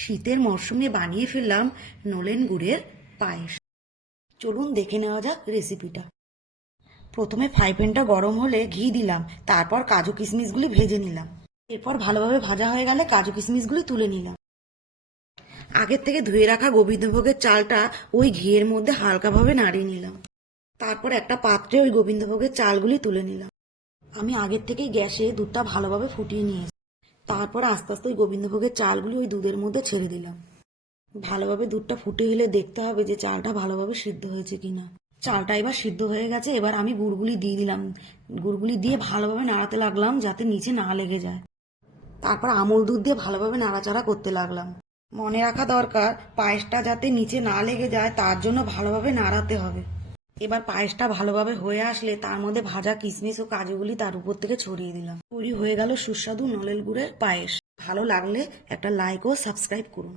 শীতের মরশুমে বানিয়ে ফেললাম নলেন গুড়ের পায়েস। চলুন দেখে নেওয়া যাক রেসিপিটা। প্রথমে ফ্রাই প্যানটা গরম হলে ঘি দিলাম, তারপর কাজু কিশমিশগুলি ভেজে নিলাম। এরপর ভালোভাবে ভাজা হয়ে গেলে কাজু কিশমিশগুলি তুলে নিলাম। আগের থেকে ধুয়ে রাখা গোবিন্দভোগের চালটা ওই ঘিয়ের মধ্যে হালকাভাবে নাড়িয়ে নিলাম। তারপর একটা পাত্রে ওই গোবিন্দভোগের চালগুলি তুলে নিলাম। আমি আগের থেকেই গ্যাসে দুধটা ভালোভাবে ফুটিয়ে নিয়েছি। তারপর আস্তে আস্তে ওই গোবিন্দভোগের চালগুলি ওই দুধের মধ্যে ছেড়ে দিলাম। ভালোভাবে দুধটা ফুটে এলে দেখতে হবে যে চালটা ভালোভাবে সিদ্ধ হয়েছে কিনা। চালটা এবার সিদ্ধ হয়ে গেছে। এবার আমি গুড়গুলি দিয়ে দিলাম। গুড়গুলি দিয়ে ভালোভাবে নাড়াতে লাগলাম যাতে নিচে না লেগে যায়। তারপর আমুল দুধ দিয়ে ভালোভাবে নাড়াচাড়া করতে লাগলাম। মনে রাখা দরকার পায়েসটা যাতে নিচে না লেগে যায়, তার জন্য ভালোভাবে নাড়াতে হবে। এবার পায়েসটা ভালোভাবে হয়ে আসলে তার মধ্যে ভাজা কিশমিশ ও কাজুগুলি তার উপর থেকে ছড়িয়ে দিলাম। তৈরি হয়ে গেল সুস্বাদু নলেন গুড়ের পায়েস। ভালো লাগলে একটা লাইক ও সাবস্ক্রাইব করুন।